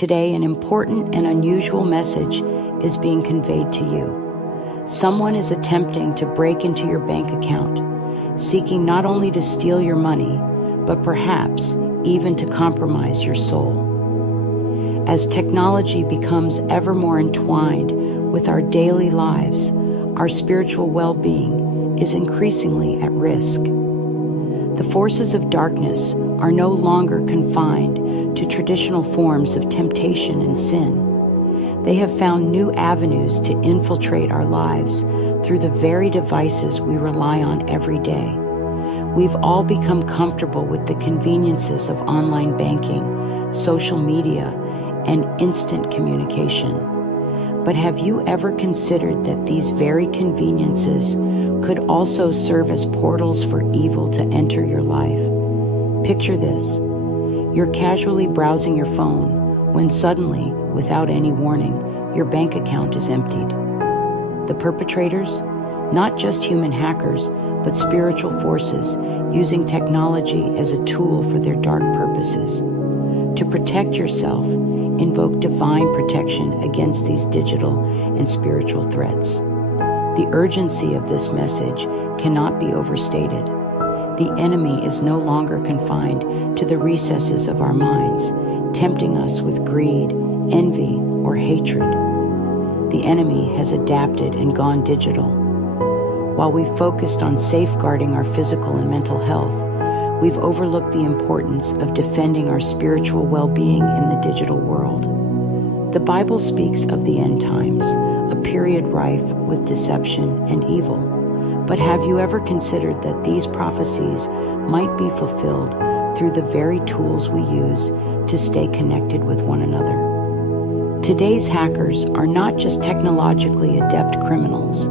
Today, an important and unusual message is being conveyed to you. Someone is attempting to break into your bank account, seeking not only to steal your money, but perhaps even to compromise your soul. As technology becomes ever more entwined with our daily lives, our spiritual well-being is increasingly at risk. The forces of darkness are no longer confined to traditional forms of temptation and sin. They have found new avenues to infiltrate our lives through the very devices we rely on every day. We've all become comfortable with the conveniences of online banking, social media, and instant communication. But have you ever considered that these very conveniences could also serve as portals for evil to enter your life? Picture this. You're casually browsing your phone when suddenly, without any warning, your bank account is emptied. The perpetrators? Not just human hackers, but spiritual forces using technology as a tool for their dark purposes. To protect yourself, invoke divine protection against these digital and spiritual threats. The urgency of this message cannot be overstated. The enemy is no longer confined to the recesses of our minds, tempting us with greed, envy, or hatred. The enemy has adapted and gone digital. While we've focused on safeguarding our physical and mental health, we've overlooked the importance of defending our spiritual well-being in the digital world. The Bible speaks of the end times, a period rife with deception and evil. But have you ever considered that these prophecies might be fulfilled through the very tools we use to stay connected with one another? Today's hackers are not just technologically adept criminals.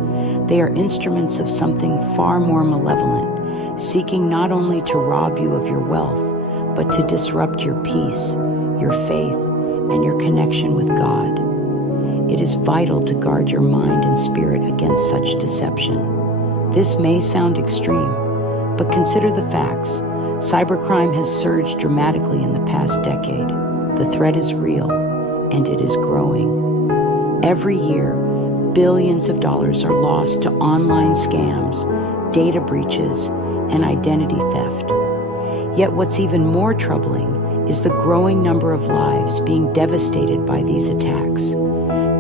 They are instruments of something far more malevolent, seeking not only to rob you of your wealth, but to disrupt your peace, your faith, and your connection with God. It is vital to guard your mind and spirit against such deception. This may sound extreme, but consider the facts. Cybercrime has surged dramatically in the past decade. The threat is real, and it is growing. Every year, billions of dollars are lost to online scams, data breaches, and identity theft. Yet what's even more troubling is the growing number of lives being devastated by these attacks.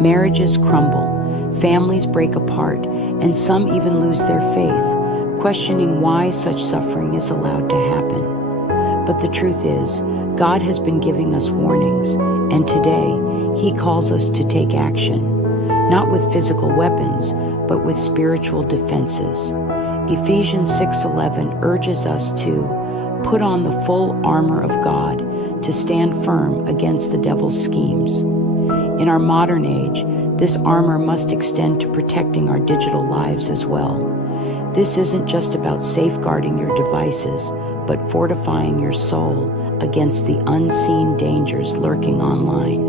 Marriages crumble, families break apart, and some even lose their faith, questioning why such suffering is allowed to happen. But the truth is, God has been giving us warnings, and today He calls us to take action, not with physical weapons, but with spiritual defenses. Ephesians 6:11 urges us to put on the full armor of God to stand firm against the devil's schemes. In our modern age, this armor must extend to protecting our digital lives as well. This isn't just about safeguarding your devices, but fortifying your soul against the unseen dangers lurking online.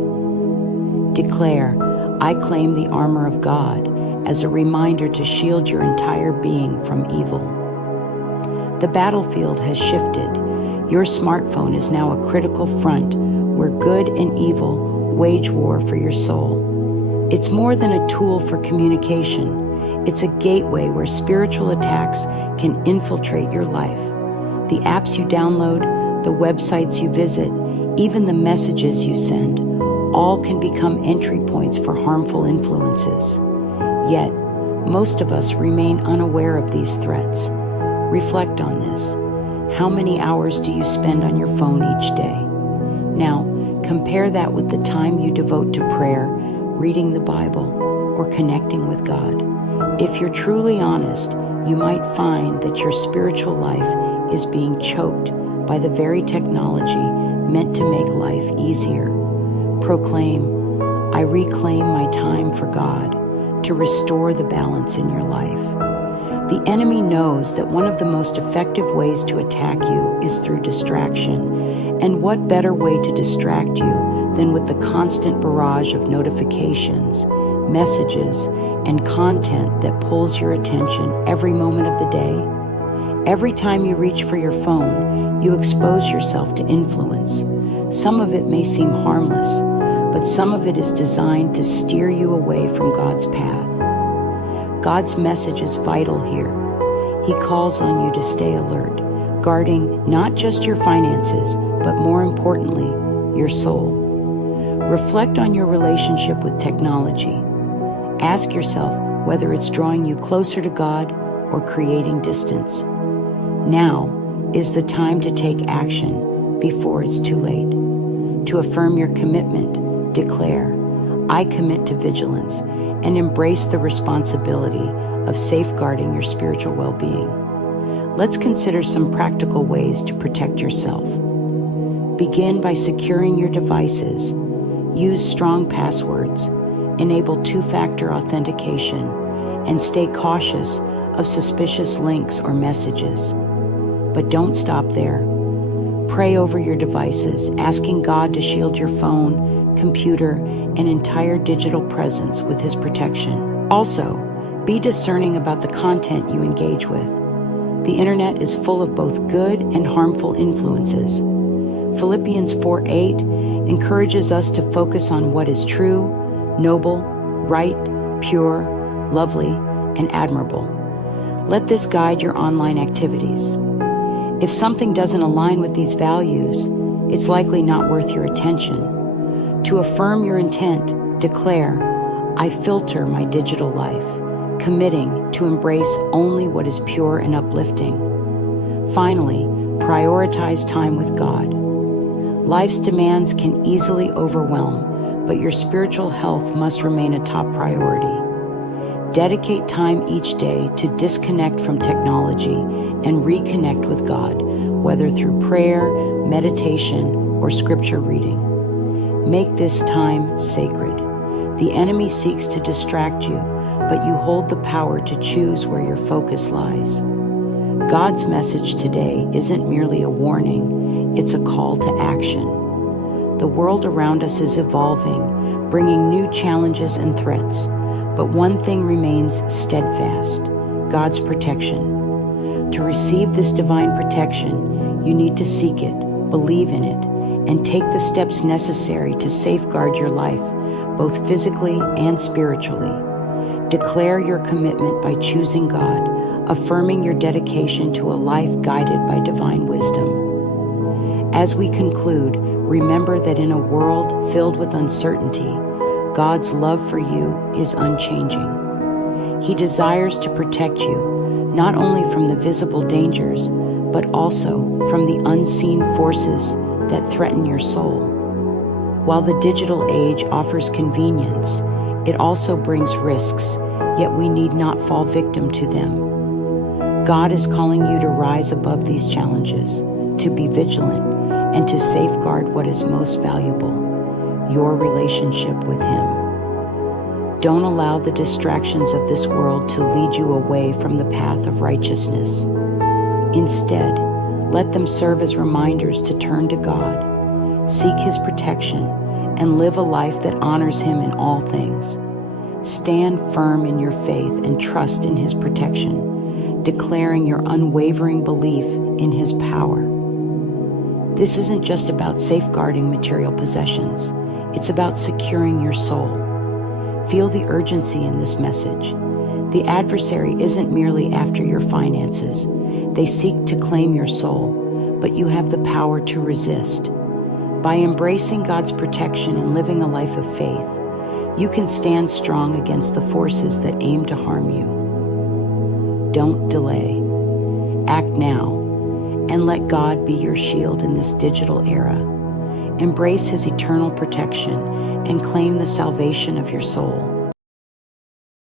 Declare, I claim the armor of God as a reminder to shield your entire being from evil. The battlefield has shifted. Your smartphone is now a critical front where good and evil wage war for your soul. It's more than a tool for communication. It's a gateway where spiritual attacks can infiltrate your life. The apps you download, the websites you visit, even the messages you send, all can become entry points for harmful influences. Yet, most of us remain unaware of these threats. Reflect on this. How many hours do you spend on your phone each day? Now, compare that with the time you devote to prayer, reading the Bible, or connecting with God. If you're truly honest, you might find that your spiritual life is being choked by the very technology meant to make life easier. Proclaim, I reclaim my time for God, to restore the balance in your life. The enemy knows that one of the most effective ways to attack you is through distraction. And what better way to distract you than with the constant barrage of notifications, messages, and content that pulls your attention every moment of the day? Every time you reach for your phone, you expose yourself to influence. Some of it may seem harmless, but some of it is designed to steer you away from God's path. God's message is vital here. He calls on you to stay alert, guarding not just your finances, but more importantly, your soul. Reflect on your relationship with technology. Ask yourself whether it's drawing you closer to God or creating distance. Now is the time to take action before it's too late. To affirm your commitment, declare, "I commit to vigilance," and embrace the responsibility of safeguarding your spiritual well-being. Let's consider some practical ways to protect yourself. Begin by securing your devices. Use strong passwords, enable two-factor authentication, and stay cautious of suspicious links or messages. But don't stop there. Pray over your devices, asking God to shield your phone, computer, and entire digital presence with His protection. Also, be discerning about the content you engage with. The internet is full of both good and harmful influences. Philippians 4:8 encourages us to focus on what is true, noble, right, pure, lovely, and admirable. Let this guide your online activities. If something doesn't align with these values, it's likely not worth your attention. To affirm your intent, declare, "I filter my digital life," committing to embrace only what is pure and uplifting. Finally, prioritize time with God. Life's demands can easily overwhelm, but your spiritual health must remain a top priority. Dedicate time each day to disconnect from technology and reconnect with God, whether through prayer, meditation, or scripture reading. Make this time sacred. The enemy seeks to distract you, but you hold the power to choose where your focus lies. God's message today isn't merely a warning, it's a call to action. The world around us is evolving, bringing new challenges and threats, but one thing remains steadfast: God's protection. To receive this divine protection, you need to seek it, believe in it, and take the steps necessary to safeguard your life, both physically and spiritually. Declare your commitment by choosing God, affirming your dedication to a life guided by divine wisdom. As we conclude, remember that in a world filled with uncertainty, God's love for you is unchanging. He desires to protect you, not only from the visible dangers, but also from the unseen forces that threaten your soul. While the digital age offers convenience, it also brings risks, yet we need not fall victim to them. God is calling you to rise above these challenges, to be vigilant, and to safeguard what is most valuable: your relationship with Him. Don't allow the distractions of this world to lead you away from the path of righteousness. Instead, let them serve as reminders to turn to God, seek His protection, and live a life that honors Him in all things. Stand firm in your faith and trust in His protection, declaring your unwavering belief in His power. This isn't just about safeguarding material possessions. It's about securing your soul. Feel the urgency in this message. The adversary isn't merely after your finances. They seek to claim your soul, but you have the power to resist. By embracing God's protection and living a life of faith, you can stand strong against the forces that aim to harm you. Don't delay. Act now, and let God be your shield in this digital era. Embrace His eternal protection and claim the salvation of your soul.